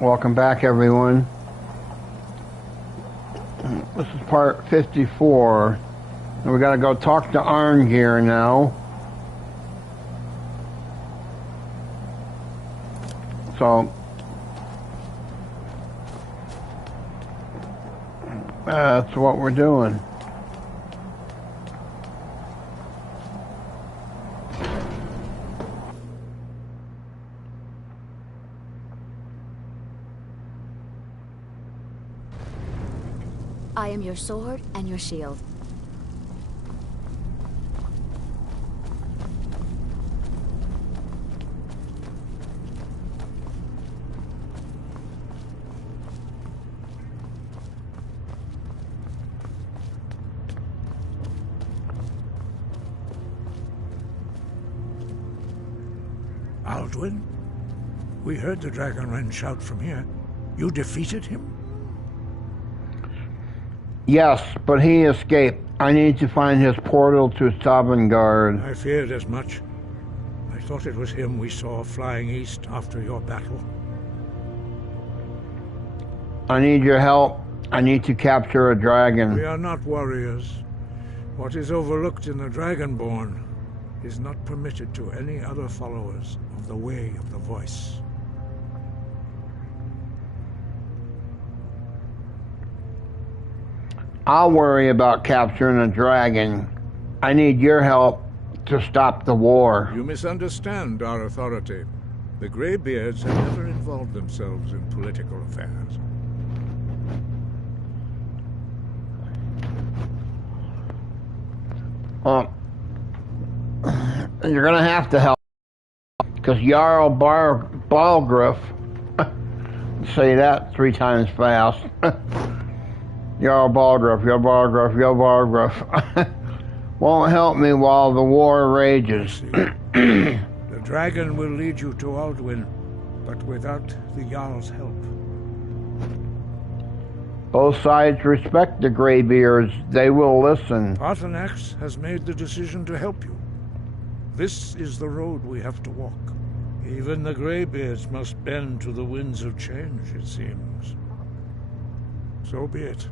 Welcome back, everyone. This is part 54. And we gotta go talk to Arngeir now. So, that's what we're doing. I am your sword and your shield. Alduin? We heard the Dragonren shout from here. You defeated him? Yes, but he escaped. I need to find his portal to Sovngarde. I feared as much. I thought it was him we saw flying east after your battle. I need your help. I need to capture a dragon. We are not warriors. What is overlooked in the Dragonborn is not permitted to any other followers of the Way of the Voice. I'll worry about capturing a dragon. I need your help to stop the war. You misunderstand our authority. The Greybeards have never involved themselves in political affairs. You're gonna have to help, because Jarl Balgruuf, say that 3 times fast. Jarl Balgruuf, Jarl Balgruuf, Jarl Balgruuf, won't help me while the war rages. The dragon will lead you to Alduin, but without the Jarl's help. Both sides respect the Greybeards. They will listen. Paarthurnax has made the decision to help you. This is the road we have to walk. Even the Greybeards must bend to the winds of change, it seems. So be it.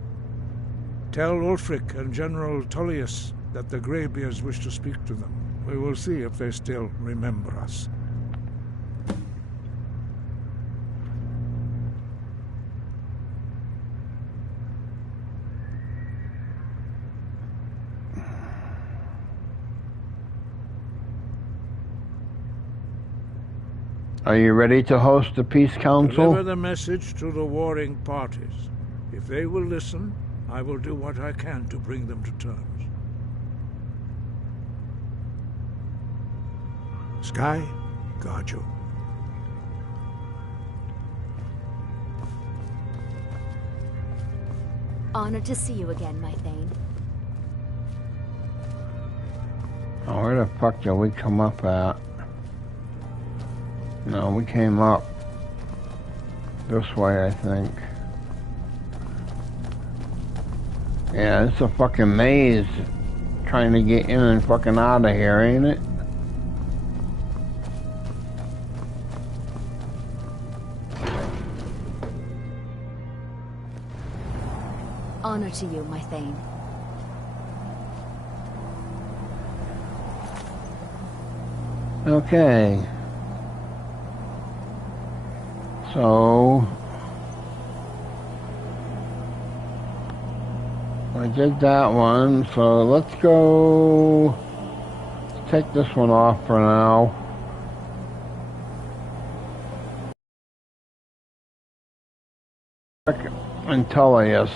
Tell Ulfric and General Tullius that the Greybeards wish to speak to them. We will see if they still remember us. Are you ready to host the peace council? Deliver the message to the warring parties. If they will listen, I will do what I can to bring them to terms. Sky, guard you. Honored to see you again, my Thane. Oh, where the fuck did we come up at? No, we came up this way, I think. Yeah, it's a fucking maze trying to get in and fucking out of here, ain't it? Honor to you, my Thane. Okay. So I did that one, so let's go take this one off for now. And Tullius.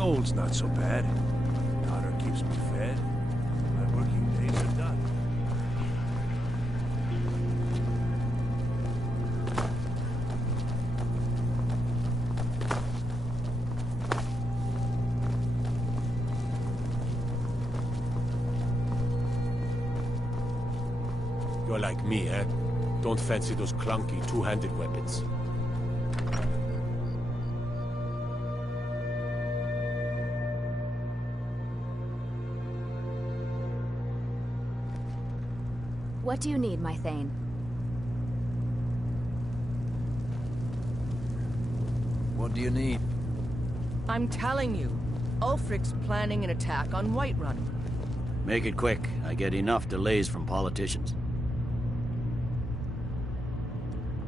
Getting old's not so bad. Daughter keeps me fed. My working days are done. You're like me, eh? Don't fancy those clunky two-handed weapons. What do you need, my Thane? What do you need? I'm telling you, Ulfric's planning an attack on Whiterun. Make it quick. I get enough delays from politicians.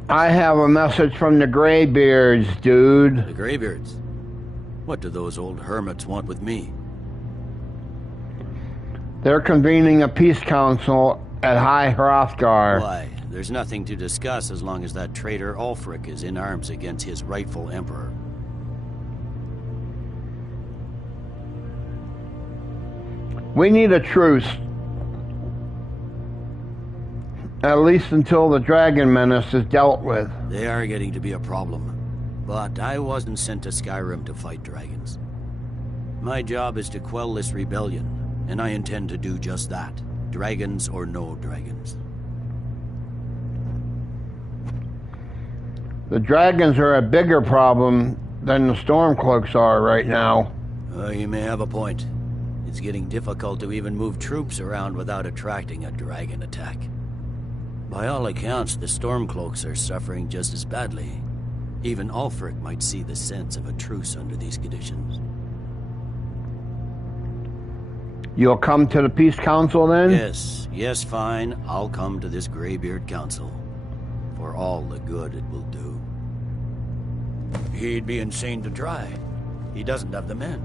I have a message from the Greybeards, dude. The Greybeards? What do those old hermits want with me? They're convening a peace council at High Hrothgar. Why? There's nothing to discuss as long as that traitor Ulfric is in arms against his rightful emperor. We need a truce. At least until the dragon menace is dealt with. They are getting to be a problem. But I wasn't sent to Skyrim to fight dragons. My job is to quell this rebellion, and I intend to do just that. Dragons or no dragons. The dragons are a bigger problem than the Stormcloaks are right now. You may have a point. It's getting difficult to even move troops around without attracting a dragon attack. By all accounts, the Stormcloaks are suffering just as badly. Even Ulfric might see the sense of a truce under these conditions. You'll come to the Peace Council then? Yes, fine. I'll come to this Greybeard Council. For all the good it will do. He'd be insane to try. He doesn't have the men.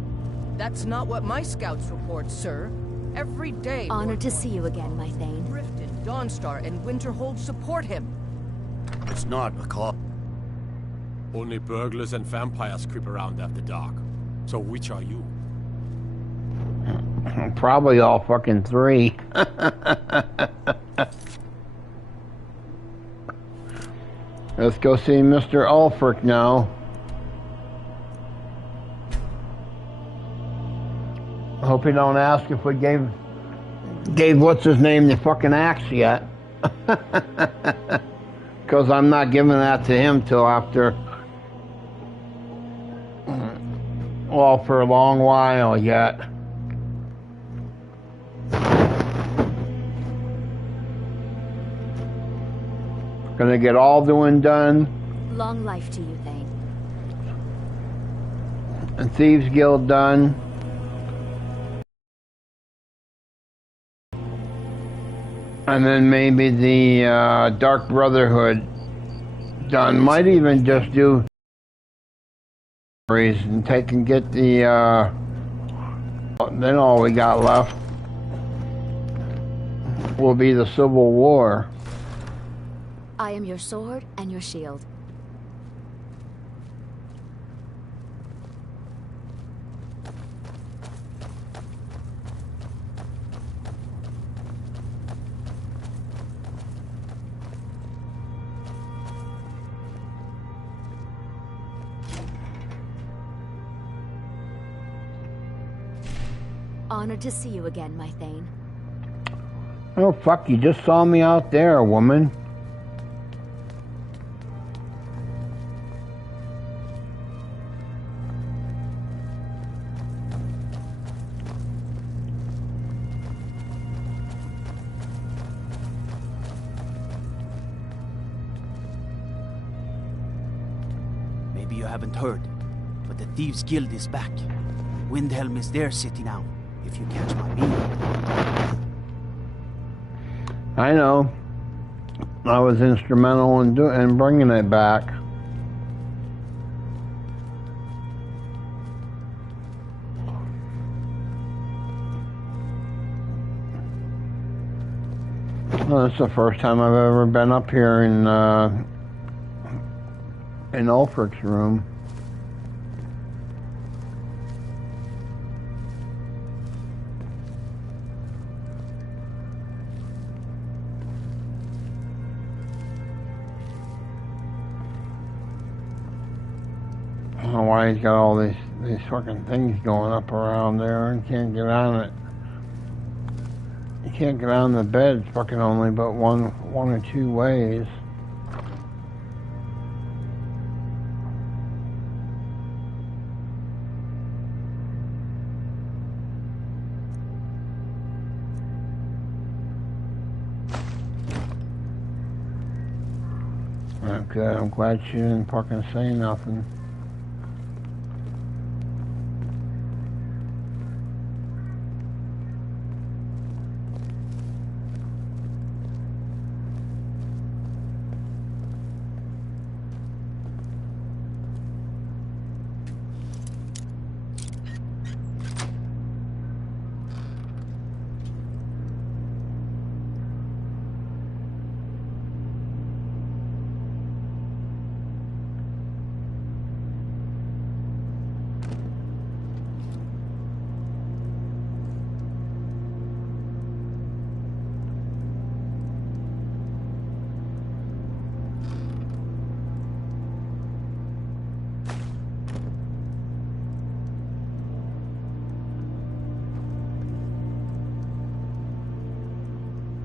That's not what my scouts report, sir. Every day... Honored to see you again, my Thane. Riften, Dawnstar, and Winterhold support him. It's not a call. Only burglars and vampires creep around after dark. So which are you? Probably all fucking three. Let's go see Mr. Ulfric now. Hope you don't ask if we gave what's his name the fucking axe yet. Because I'm not giving that to him till after, well, for a long while yet. Gonna get Alduin done. Long life to you, Thane. And Thieves Guild done. And then maybe the Dark Brotherhood done. Might even just do and take and get the then all we got left will be the Civil War. I am your sword and your shield. Honored to see you again, my Thane. Oh fuck, you just saw me out there, woman. Maybe you haven't heard, but the Thieves Guild is back. Windhelm is their city now, if you catch my meaning. I know. I was instrumental in bringing it back. Well, it's the first time I've ever been up here in Ulfric's room. why he's got all these fucking things going up around there and can't get on it. You can't get on the bed fucking only but one or two ways. Okay, I'm glad she didn't fucking say nothing.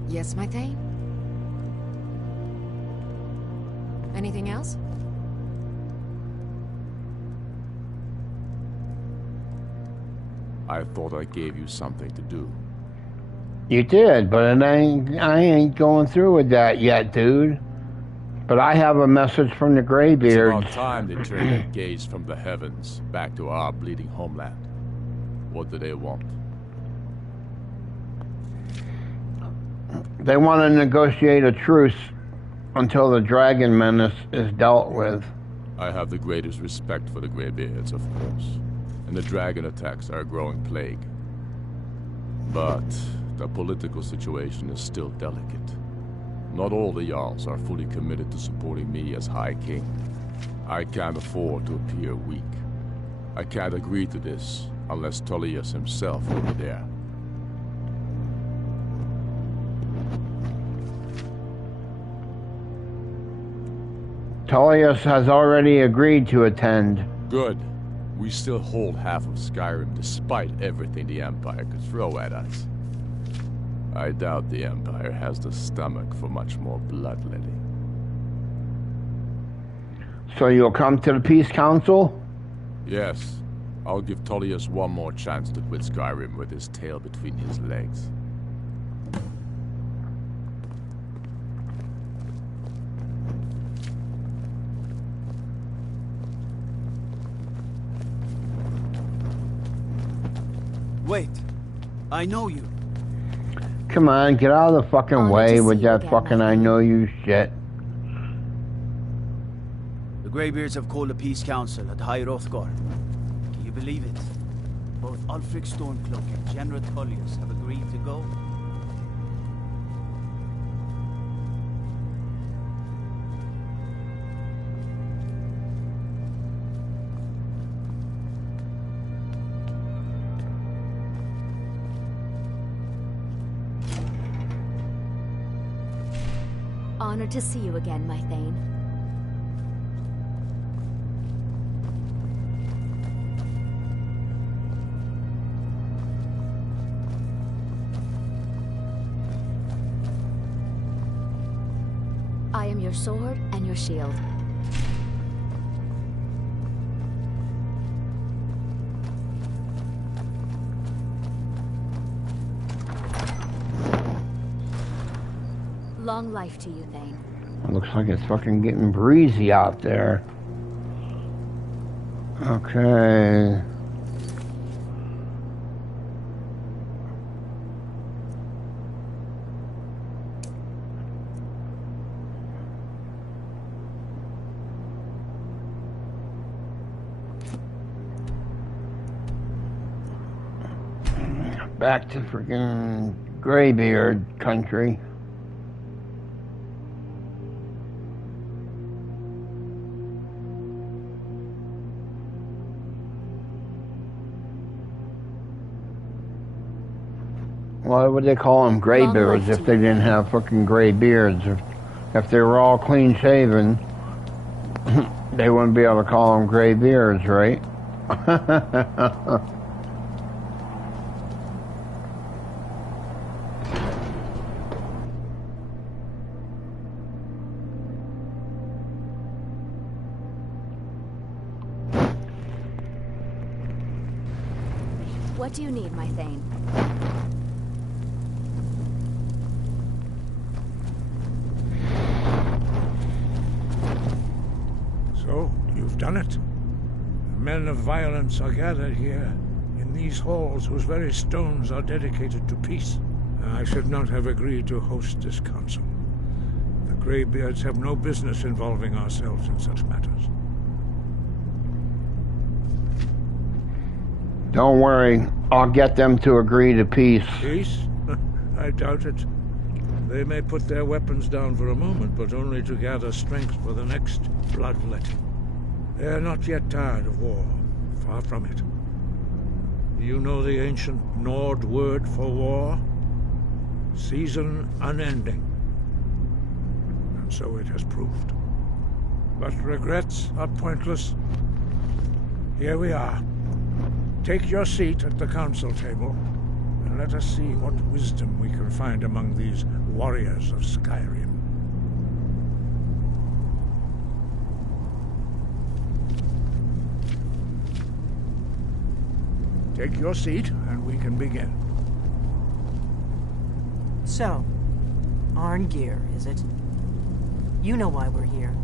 Yes, my Thane? Anything else? I thought I gave you something to do. You did, but I ain't going through with that yet, dude. But I have a message from the Greybeards. It's about time they turned their gaze from the heavens back to our bleeding homeland. What do they want? They want to negotiate a truce until the dragon menace is dealt with. I have the greatest respect for the Greybeards, of course. And the dragon attacks are a growing plague. But the political situation is still delicate. Not all the Jarls are fully committed to supporting me as High King. I can't afford to appear weak. I can't agree to this unless Tullius himself will be there. Tullius has already agreed to attend. Good. We still hold half of Skyrim despite everything the Empire could throw at us. I doubt the Empire has the stomach for much more bloodletting. So you'll come to the Peace Council? Yes. I'll give Tullius one more chance to quit Skyrim with his tail between his legs. Wait, I know you. Come on, get out of the fucking Honored way to with see you that again, fucking my I know you shit. The Greybeards have called a peace council at High Hrothgar. Can you believe it? Both Ulfric Stormcloak and General Tullius have agreed to go. Honored to see you again, my Thane. I am your sword and your shield. Long life to you, Thane. Looks like it's fucking getting breezy out there. Okay. Back to freaking Greybeard country. Why would they call them graybeards if they didn't have fucking gray beards? If they were all clean shaven. They wouldn't be able to call them graybeards, right? What do you need, my Thane? So, you've done it. Men of violence are gathered here, in these halls whose very stones are dedicated to peace. I should not have agreed to host this council. The Greybeards have no business involving ourselves in such matters. Don't worry, I'll get them to agree to peace. Peace? I doubt it. They may put their weapons down for a moment, but only to gather strength for the next bloodletting. They are not yet tired of war. Far from it. You know the ancient Nord word for war? Season unending. And so it has proved. But regrets are pointless. Here we are. Take your seat at the council table, and let us see what wisdom we can find among these warriors of Skyrim. Take your seat, and we can begin. So, Arngeir, is it? You know why we're here.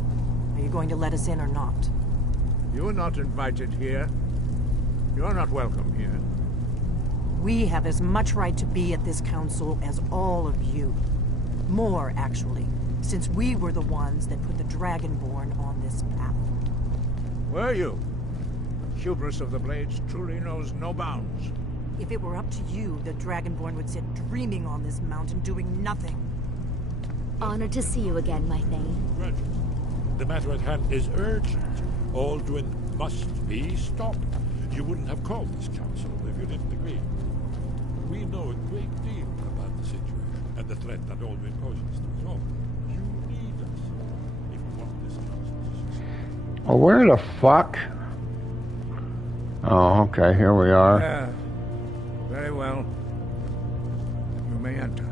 Are you going to let us in or not? You are not invited here. You're not welcome here. We have as much right to be at this council as all of you. More, actually, since we were the ones that put the Dragonborn on this path. Were you? Hubris of the Blades truly knows no bounds. If it were up to you, the Dragonborn would sit dreaming on this mountain doing nothing. Honored to see you again, my Thane. The matter at hand is urgent. Alduin must be stopped. You wouldn't have called this council if you didn't agree. We know a great deal about the situation and the threat that Alduin poses to us all. You need us if you want this council to succeed. Well, where the fuck? Oh, okay, here we are. Yeah. Very well. You may enter.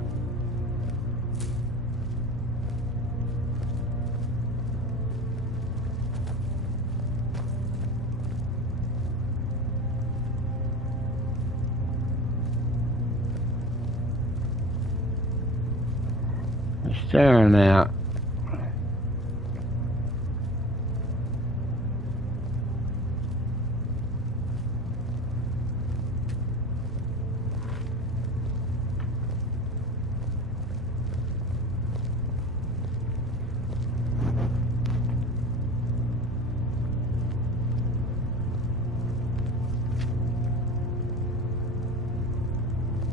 Staring at.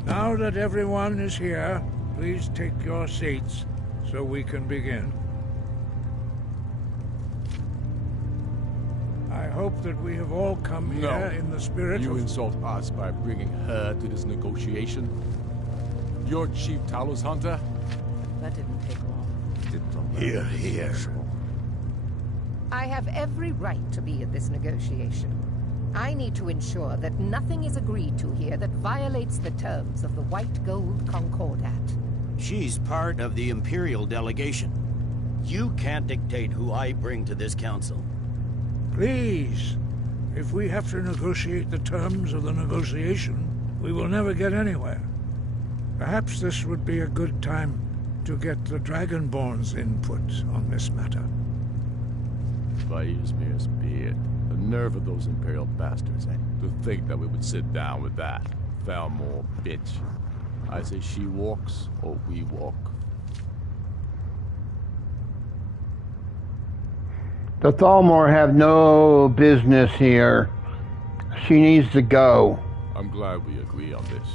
Now that everyone is here, please take your seats so we can begin. I hope that we have all come here in the spirit You of... insult us by bringing her to this negotiation? You're Chief Talos Hunter? That didn't take long. Here, here. I have every right to be at this negotiation. I need to ensure that nothing is agreed to here that violates the terms of the White Gold Concordat. She's part of the Imperial delegation. You can't dictate who I bring to this council. Please, if we have to negotiate the terms of the negotiation, we will never get anywhere. Perhaps this would be a good time to get the Dragonborn's input on this matter. Vaismir's beard. The nerve of those Imperial bastards, eh? To think that we would sit down with that. Thalmor bitch. I say she walks, or we walk. The Thalmor have no business here. She needs to go. I'm glad we agree on this.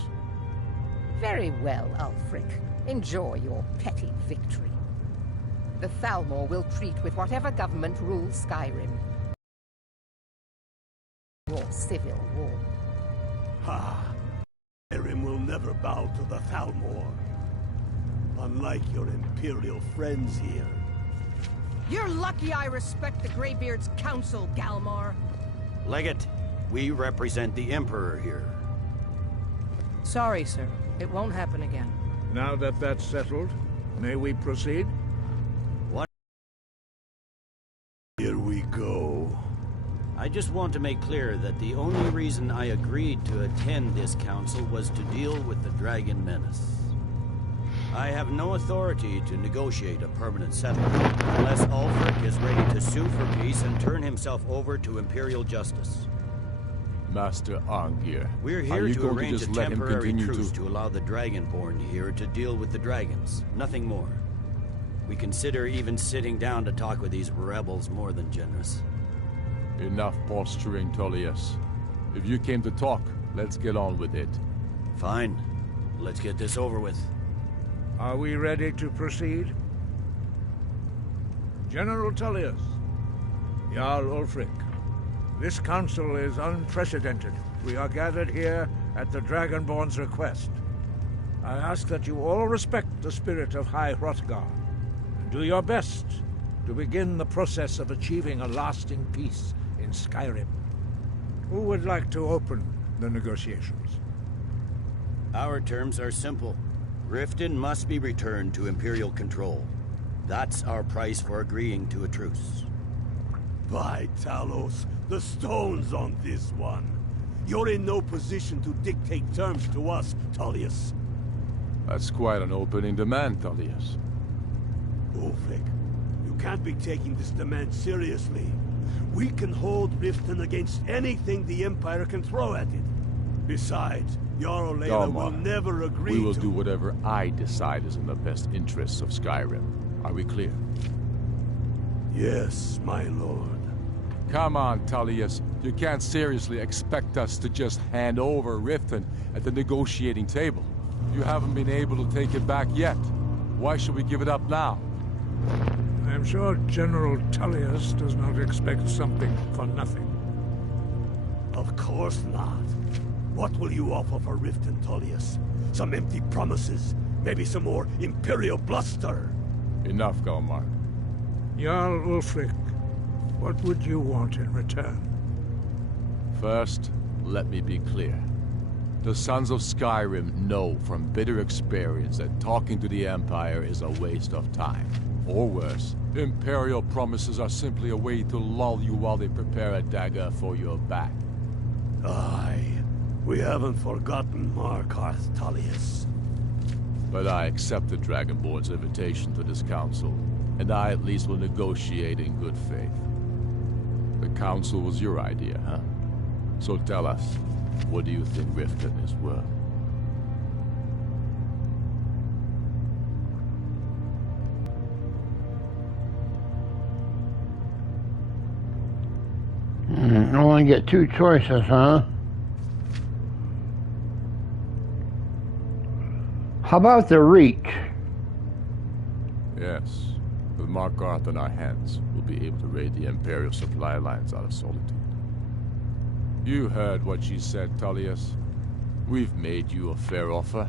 Very well, Ulfric. Enjoy your petty victory. The Thalmor will treat with whatever government rules Skyrim. Or civil war. Ha! Skyrim will never bow to the Thalmor. Unlike your Imperial friends here. You're lucky I respect the Greybeard's counsel, Galmar. Legate, we represent the Emperor here. Sorry, sir. It won't happen again. Now that that's settled, may we proceed? What? Here we go. I just want to make clear that the only reason I agreed to attend this council was to deal with the Dragon Menace. I have no authority to negotiate a permanent settlement unless Ulfric is ready to sue for peace and turn himself over to Imperial justice. Master Arngir, We're here to arrange a temporary truce to allow the Dragonborn here to deal with the dragons. Nothing more. We consider even sitting down to talk with these rebels more than generous. Enough posturing, Tullius. If you came to talk, let's get on with it. Fine. Let's get this over with. Are we ready to proceed? General Tullius, Jarl Ulfric, this council is unprecedented. We are gathered here at the Dragonborn's request. I ask that you all respect the spirit of High Hrothgar, and do your best to begin the process of achieving a lasting peace in Skyrim. Who would like to open the negotiations? Our terms are simple. Riften must be returned to Imperial control. That's our price for agreeing to a truce. By Talos, the stone's on this one. You're in no position to dictate terms to us, Tullius. That's quite an opening demand, Tullius. Ulfric, you can't be taking this demand seriously. We can hold Riften against anything the Empire can throw at it. Besides, Jarl Leila will never agree to... We will do whatever I decide is in the best interests of Skyrim. Are we clear? Yes, my lord. Come on, Tullius. You can't seriously expect us to just hand over Riften at the negotiating table. You haven't been able to take it back yet. Why should we give it up now? I'm sure General Tullius does not expect something for nothing. Of course not. What will you offer for Riften, Tullius? Some empty promises? Maybe some more Imperial bluster? Enough, Galmar. Jarl Ulfric, what would you want in return? First, let me be clear. The Sons of Skyrim know from bitter experience that talking to the Empire is a waste of time. Or worse, Imperial promises are simply a way to lull you while they prepare a dagger for your back. Aye. We haven't forgotten Markarth, Tullius. But I accept the Dragonborn's invitation to this council, and I at least will negotiate in good faith. The council was your idea, huh? So tell us, what do you think Riften is worth? I only get two choices, huh? How about the Reach? Yes. With Markarth in our hands, we'll be able to raid the Imperial supply lines out of Solitude. You heard what she said, Tullius. We've made you a fair offer.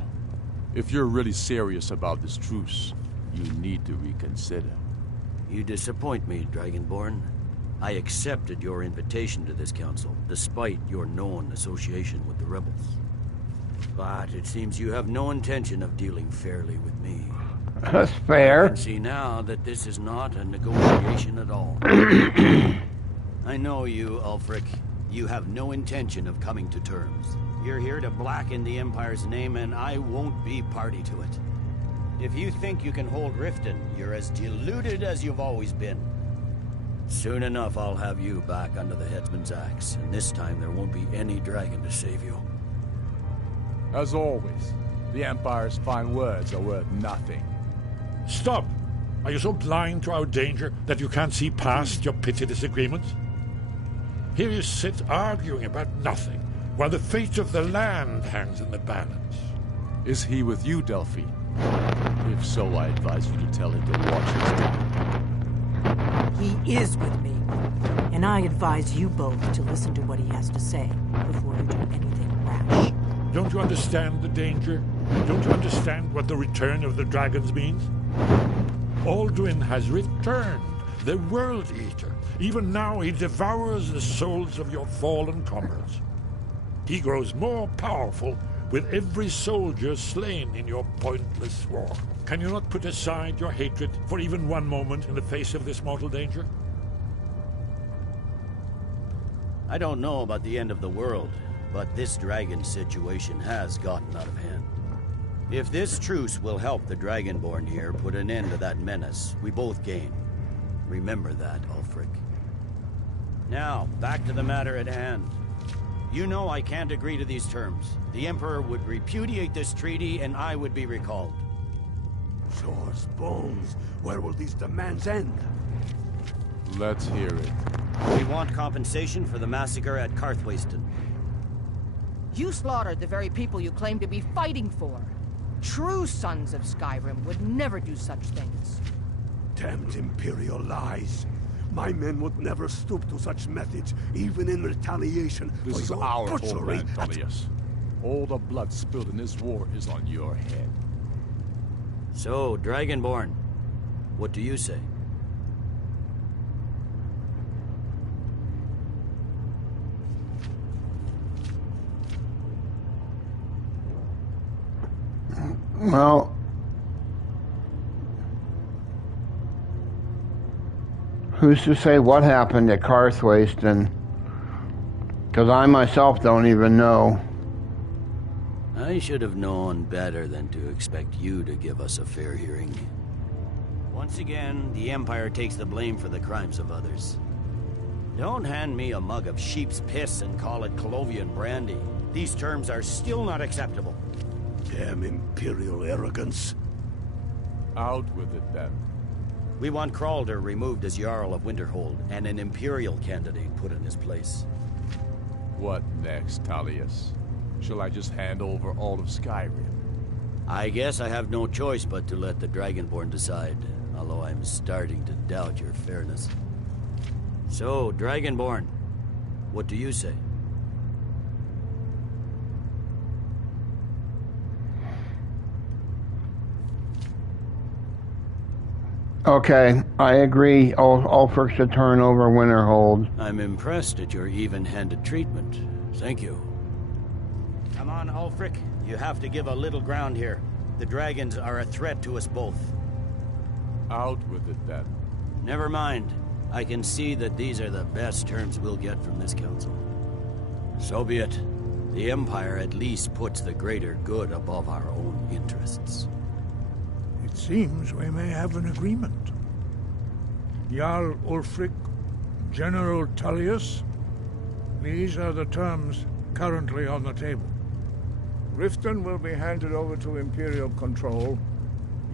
If you're really serious about this truce, you need to reconsider. You disappoint me, Dragonborn. I accepted your invitation to this council, despite your known association with the rebels. But it seems you have no intention of dealing fairly with me. That's fair. I can see now that this is not a negotiation at all. I know you, Ulfric. You have no intention of coming to terms. You're here to blacken the Empire's name, and I won't be party to it. If you think you can hold Riften, you're as deluded as you've always been. Soon enough, I'll have you back under the headsman's axe, and this time there won't be any dragon to save you. As always, the Empire's fine words are worth nothing. Stop! Are you so blind to our danger that you can't see past your petty disagreements? Here you sit arguing about nothing, while the fate of the land hangs in the balance. Is he with you, Delphine? If so, I advise you to tell him to watch his tongue. He is with me, and I advise you both to listen to what he has to say before you do anything rash. Don't you understand the danger? Don't you understand what the return of the dragons means? Alduin has returned. the World Eater. Even now he devours the souls of your fallen comrades. He grows more powerful with every soldier slain in your pointless war. Can you not put aside your hatred for even one moment in the face of this mortal danger? I don't know about the end of the world, but this dragon situation has gotten out of hand. If this truce will help the Dragonborn here put an end to that menace, we both gain. Remember that, Ulfric. Now, back to the matter at hand. You know I can't agree to these terms. The Emperor would repudiate this treaty and I would be recalled. Swords, bones, where will these demands end? Let's hear it. We want compensation for the massacre at Karthwasten. You slaughtered the very people you claim to be fighting for. True sons of Skyrim would never do such things. Damned Imperial lies. My men would never stoop to such methods, even in retaliation This for is your our butchery. homeland, Tullius. All the blood spilled in this war is on your head. So, Dragonborn, what do you say? Well, who's to say what happened at Karthwasten? Because I myself don't even know. I should have known better than to expect you to give us a fair hearing. Once again, the Empire takes the blame for the crimes of others. Don't hand me a mug of sheep's piss and call it Colovian brandy. These terms are still not acceptable. Damn Imperial arrogance. Out with it, then. We want Kralder removed as Jarl of Winterhold, and an Imperial candidate put in his place. What next, Tullius? Shall I just hand over all of Skyrim? I guess I have no choice but to let the Dragonborn decide, although I'm starting to doubt your fairness. So, Dragonborn, what do you say? Okay, I agree. Ulfric should turn over Winterhold. I'm impressed at your even-handed treatment. Thank you. Come on, Ulfric. You have to give a little ground here. The dragons are a threat to us both. Out with it, then. Never mind. I can see that these are the best terms we'll get from this council. So be it. The Empire at least puts the greater good above our own interests. It seems we may have an agreement. Jarl Ulfric, General Tullius, these are the terms currently on the table. Riften will be handed over to Imperial control,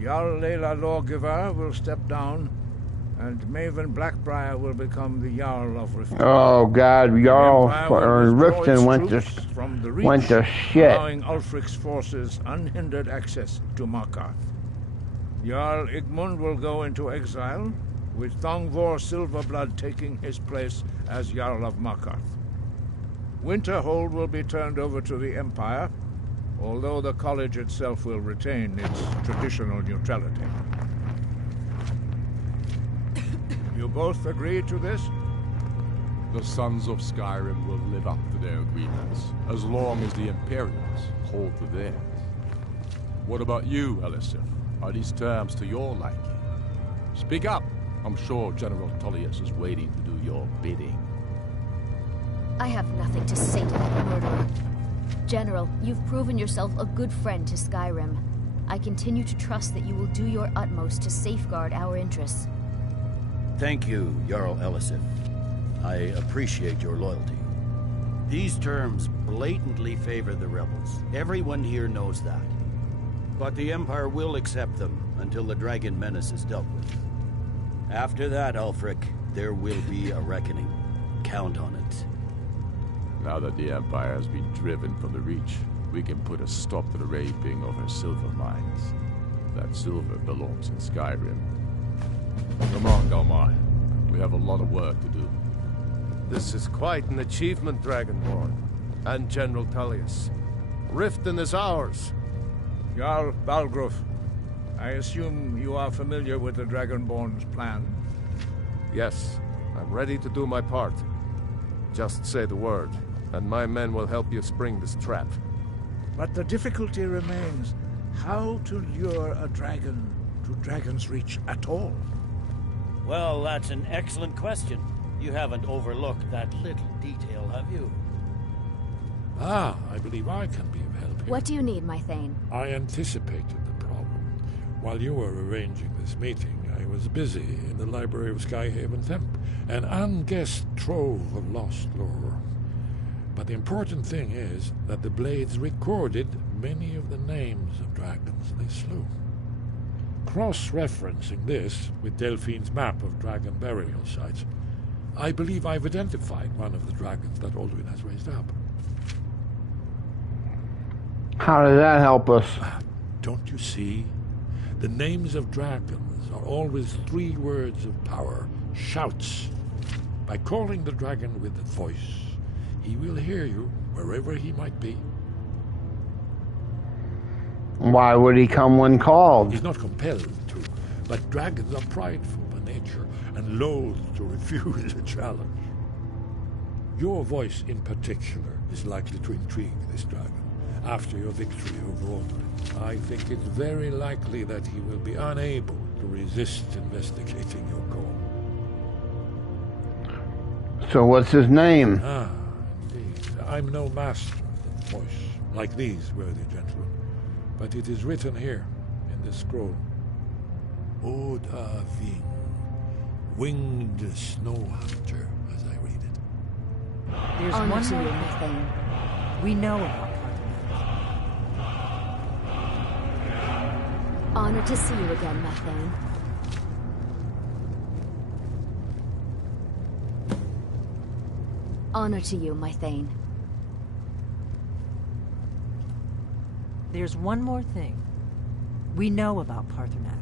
Jarl Layla Lawgiver will step down, and Maven Blackbriar will become the Jarl of Riften. Oh God, Jarl Riften went to shit. Allowing Ulfric's forces unhindered access to Markarth. Jarl Igmund will go into exile, with Thongvor Silverblood taking his place as Jarl of Markarth. Winterhold will be turned over to the Empire, although the college itself will retain its traditional neutrality. You both agree to this? The Sons of Skyrim will live up to their agreements, as long as the Imperials hold to theirs. What about you, Elisif? Are these terms to your liking? Speak up! I'm sure General Tullius is waiting to do your bidding. I have nothing to say to that murderer. General, you've proven yourself a good friend to Skyrim. I continue to trust that you will do your utmost to safeguard our interests. Thank you, Jarl Elisif. I appreciate your loyalty. These terms blatantly favor the rebels. Everyone here knows that. But the Empire will accept them until the dragon menace is dealt with. After that, Ulfric, there will be a reckoning. Count on it. Now that the Empire has been driven from the Reach, we can put a stop to the raping of her silver mines. That silver belongs in Skyrim. Come on, Galmar. We have a lot of work to do. This is quite an achievement, Dragonborn. And General Tullius. Riften is ours. Jarl Balgruuf, I assume you are familiar with the Dragonborn's plan. Yes, I'm ready to do my part. Just say the word, and my men will help you spring this trap. But the difficulty remains how to lure a dragon to Dragon's Reach at all. Well, that's an excellent question. You haven't overlooked that little detail, have you? Ah, I believe I can be of help here. What do you need, my Thane? I anticipated the problem. While you were arranging this meeting, I was busy in the library of Skyhaven Temp, an unguessed trove of lost lore. But the important thing is that the blades recorded many of the names of dragons they slew. Cross-referencing this with Delphine's map of dragon burial sites, I believe I've identified one of the dragons that Alduin has raised up. How does that help us? Don't you see? The names of dragons are always 3 words of power, shouts. By calling the dragon with the voice, he will hear you wherever he might be. Why would he come when called? He's not compelled to, but dragons are prideful by nature and loath to refuse a challenge. Your voice in particular is likely to intrigue this dragon. After your victory over Alduin, I think it's very likely that he will be unable to resist investigating your call. So what's his name? Ah, indeed. I'm no master of the voice, like these worthy gentlemen, but it is written here in this scroll. Oda Ving, winged snow hunter, as I read it. There's Honor one to more you, my Thane. we know about. Honored to see you again, my Thane. Honor to you, my Thane. There's one more thing we know about Parthenax.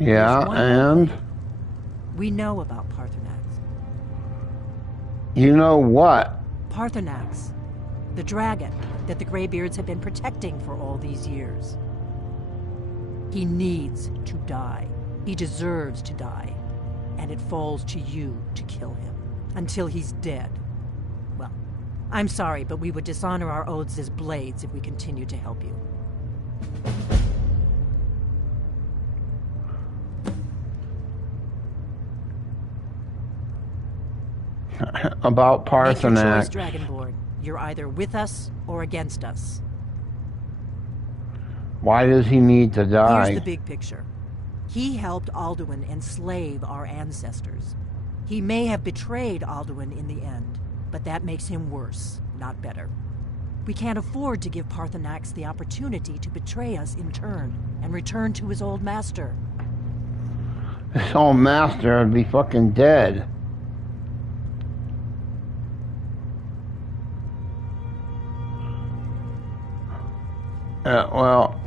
Yeah, and? We know about Parthenax. You know what? Parthenax, the dragon that the Greybeards have been protecting for all these years. He needs to die. He deserves to die. And it falls to you to kill him. Until he's dead. Well, I'm sorry, but we would dishonor our oaths as blades if we continue to help you. About Make your choice, Parthenax. Dragonborn. You're either with us or against us. Why does he need to die? Here's the big picture. He helped Alduin enslave our ancestors. He may have betrayed Alduin in the end, but that makes him worse, not better. We can't afford to give Parthenax the opportunity to betray us in turn and return to his old master. His old master would be fucking dead. Well,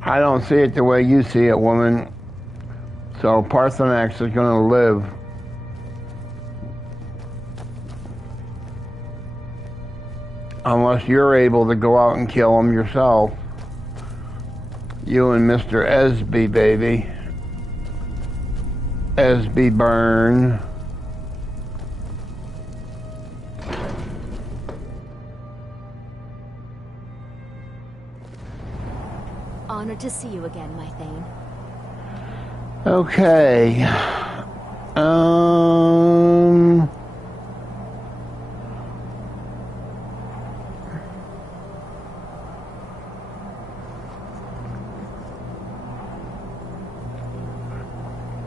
I don't see it the way you see it, woman. So Parthenax is going to live. Unless you're able to go out and kill him yourself. You and Mr. Esby, baby. Esby Burn. Honored to see you again, my Thane. Okay.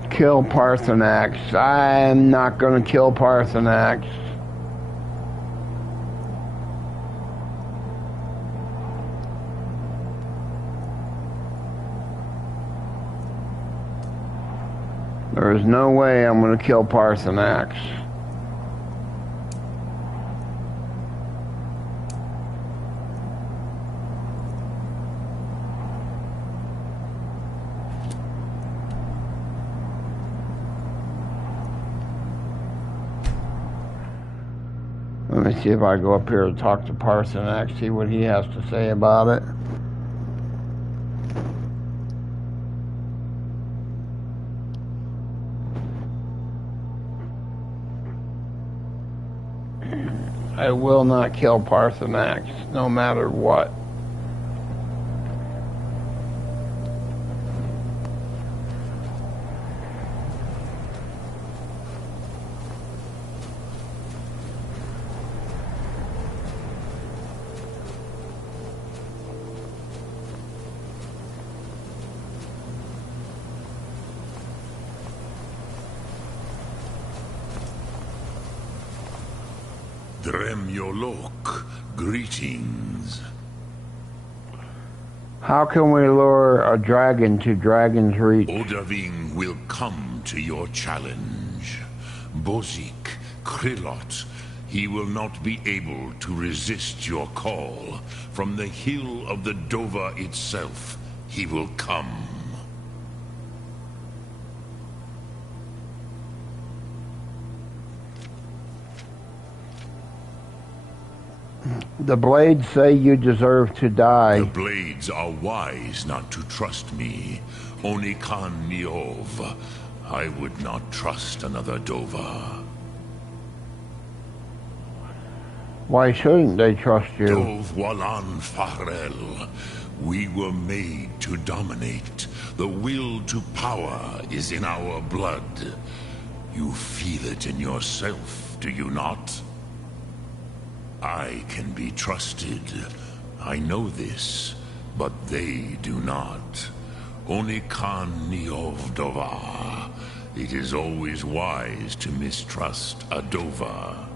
Kill Parthenax. I'm not gonna kill Parthenax. There is no way I'm going to kill Parthenax. Let me see if I go up here to talk to Parthenax, see what he has to say about it. I will not kill Parthenax, no matter what. Dremyolok, greetings. How can we lure a dragon to Dragon's Reach? Odaving will come to your challenge. Bozik, Krillot, he will not be able to resist your call. From the hill of the Dova itself, he will come. The blades say you deserve to die. The blades are wise not to trust me. Onikan Niov. I would not trust another Dova. Why shouldn't they trust you? Dov Walan Farel. We were made to dominate. The will to power is in our blood. You feel it in yourself, do you not? I can be trusted. I know this, but they do not. Onikan Niov Dova. It is always wise to mistrust a Dova.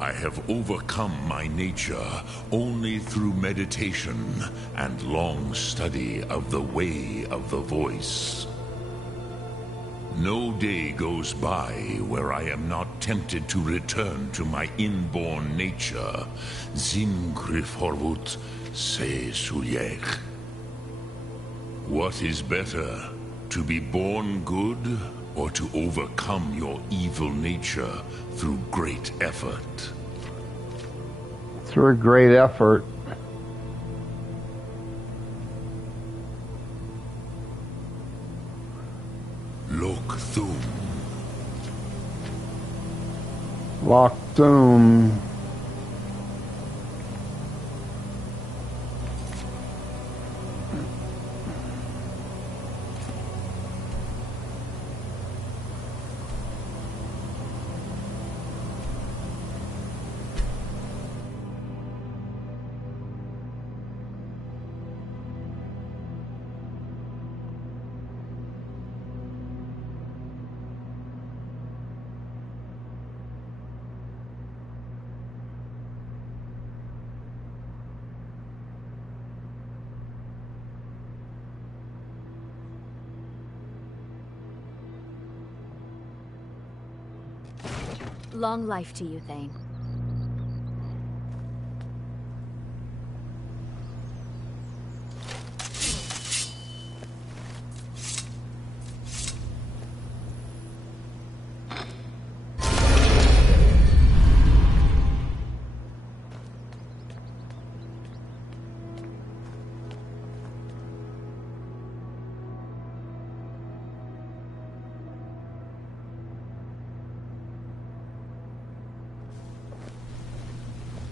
I have overcome my nature only through meditation and long study of the way of the voice. No day goes by where I am not tempted to return to my inborn nature. Zimgrifhorvut se Sulyech. What is better, to be born good or to overcome your evil nature through great effort? Through great effort. Lok Thum. Lok Thum. Long life to you, Thane.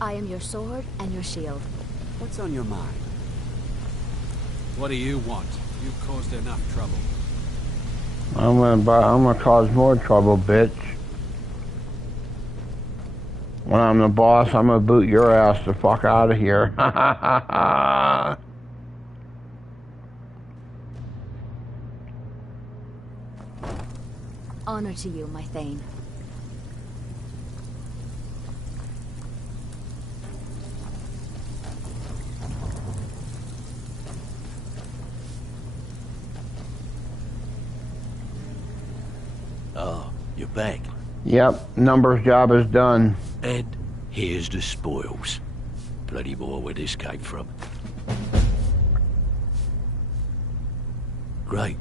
I am your sword and your shield. What's on your mind? What do you want? You've caused enough trouble. I'm gonna cause more trouble, bitch. When I'm the boss, I'm gonna boot your ass the fuck out of here. Honor to you, my Thane. Oh, you're back. Yep, numbers job is done. And here's the spoils. Plenty more where this came from. Great.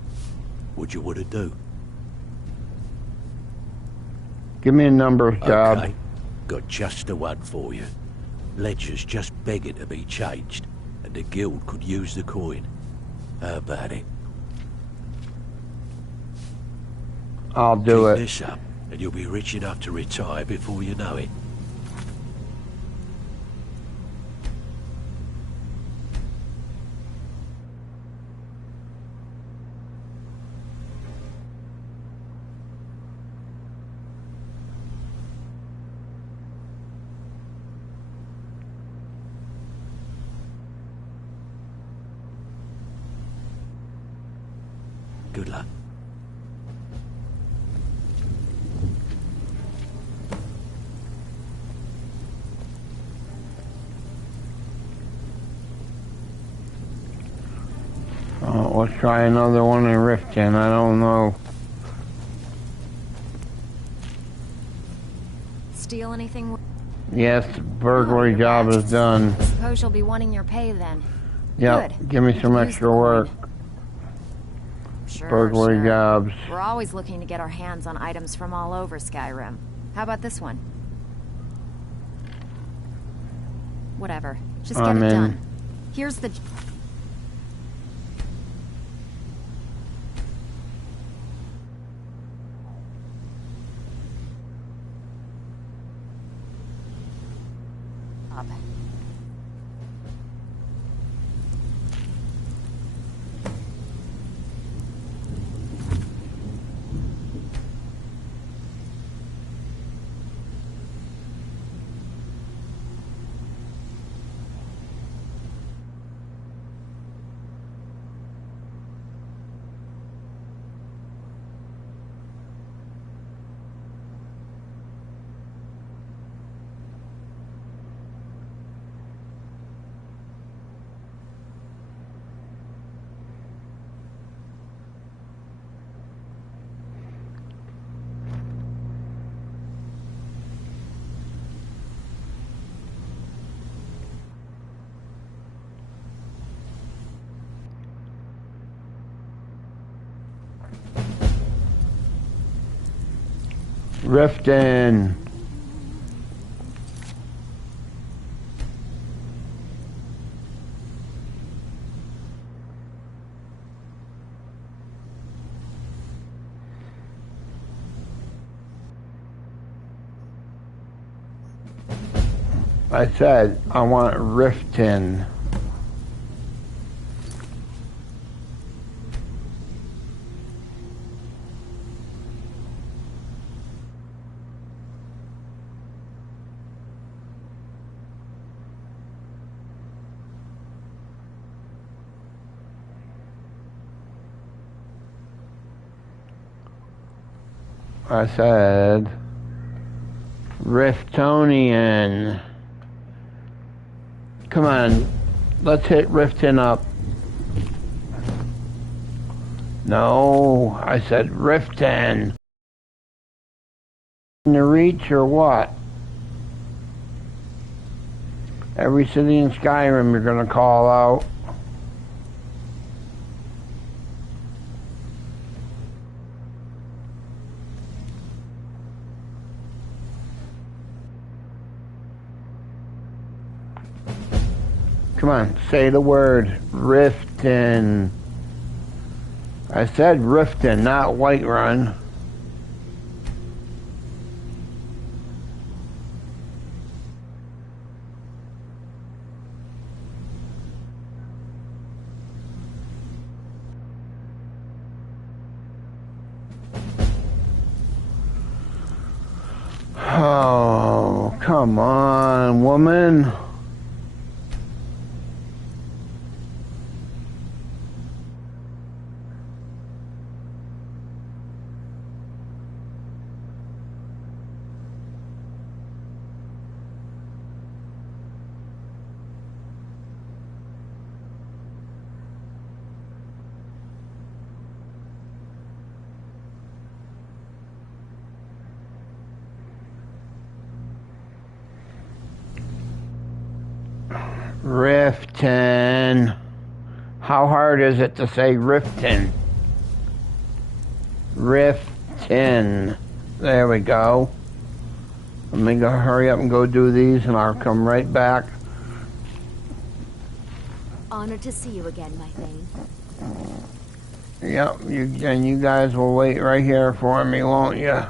What you want to do? Give me a numbers job. Okay. Got just the one for you. Ledger's just begging to be changed, and the guild could use the coin. How about it? I'll do it. Keep this up, and you'll be rich enough to retire before you know it. Good luck. Let's try another one in Riften. I don't know. Steal anything? Yes, burglary job is done. Suppose you'll be wanting your pay then. Yep, Good. give me some extra work. Sure, Burglary sure. jobs. We're always looking to get our hands on items from all over Skyrim. How about this one? Whatever. Just get it done. Here's the... Riften. I said I want Riften. I said Riftonian. Come on, let's hit Riften up. No, I said Riften. In the reach or what? Every city in Skyrim you're gonna call out. Come on, say the word. Riften. I said Riften, not Whiterun. Oh, come on, woman. Riften. How hard is it to say Riften? Riften. There we go. Let me go hurry up and go do these, and I'll come right back. Honored to see you again, my Thane. Yep, you guys will wait right here for me, won't you?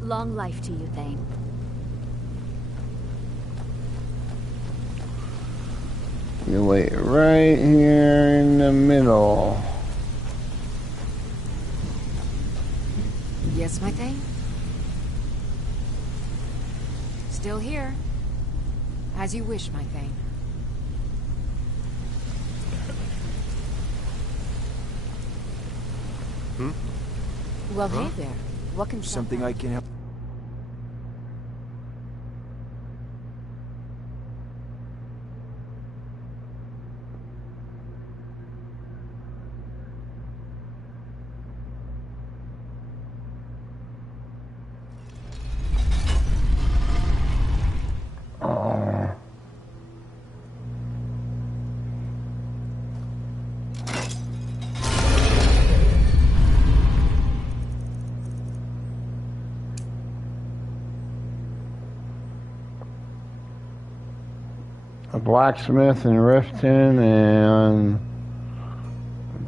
Long life to you, Thane. You wait right here in the middle. Yes, my Thane? Still here. As you wish, my Thane. Well, hey there. What can something I can help? A blacksmith in Riften and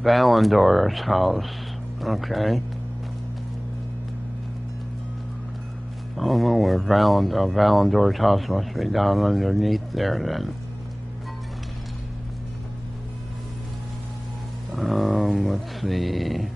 Valandor's house. Okay. I don't know where Valandor's house must be down underneath there then. Let's see.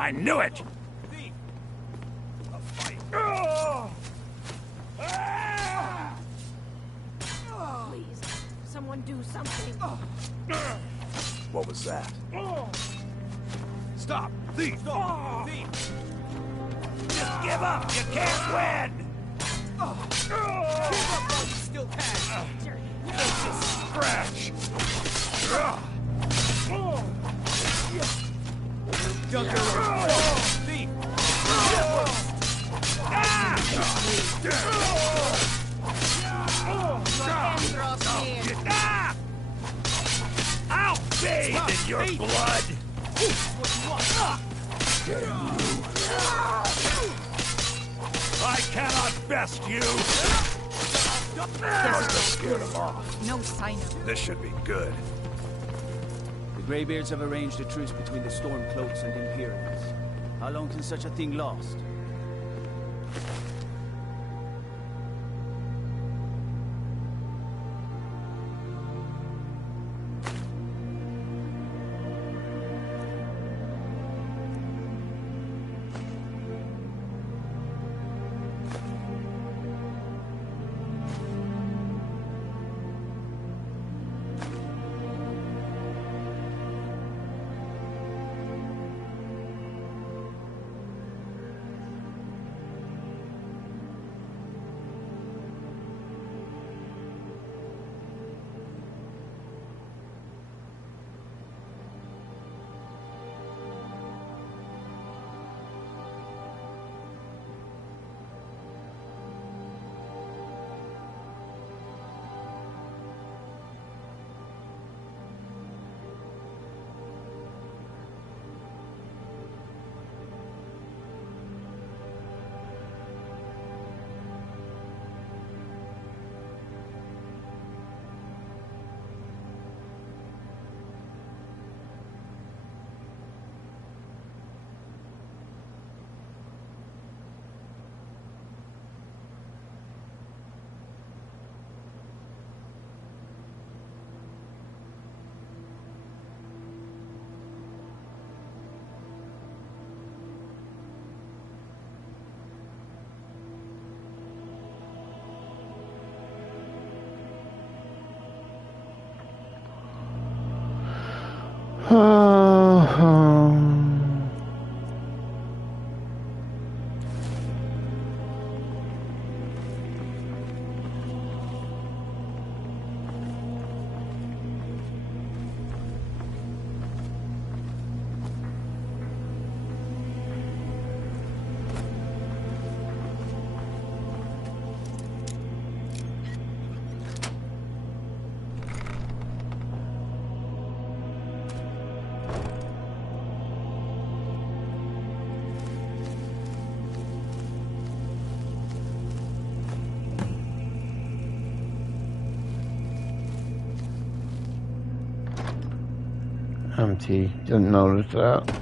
I knew it! Please, someone do something. What was that? Stop! Thief! Stop! Thief! Just give up! You can't win! Give up while you still can! Just a scratch! Thief! I'll bathe in your blood! I cannot best you! Let's get him off. No sign of it. This should be good. The Greybeards have arranged a truce between the Stormcloaks and Imperials. How long can such a thing last? Empty. Didn't notice that.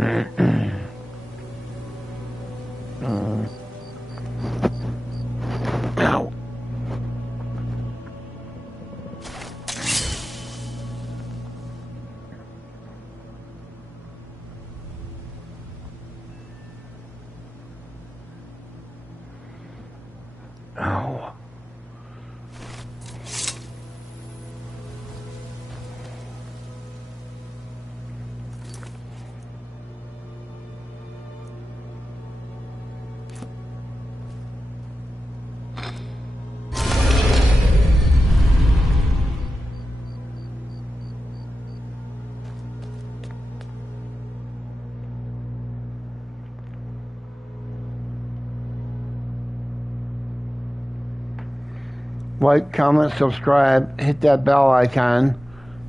Ow. Ow. Like, comment, subscribe, hit that bell icon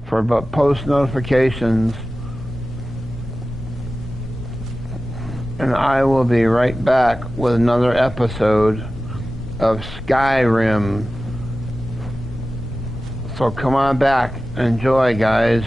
for post notifications, and I will be right back with another episode of Skyrim. So come on back, enjoy, guys.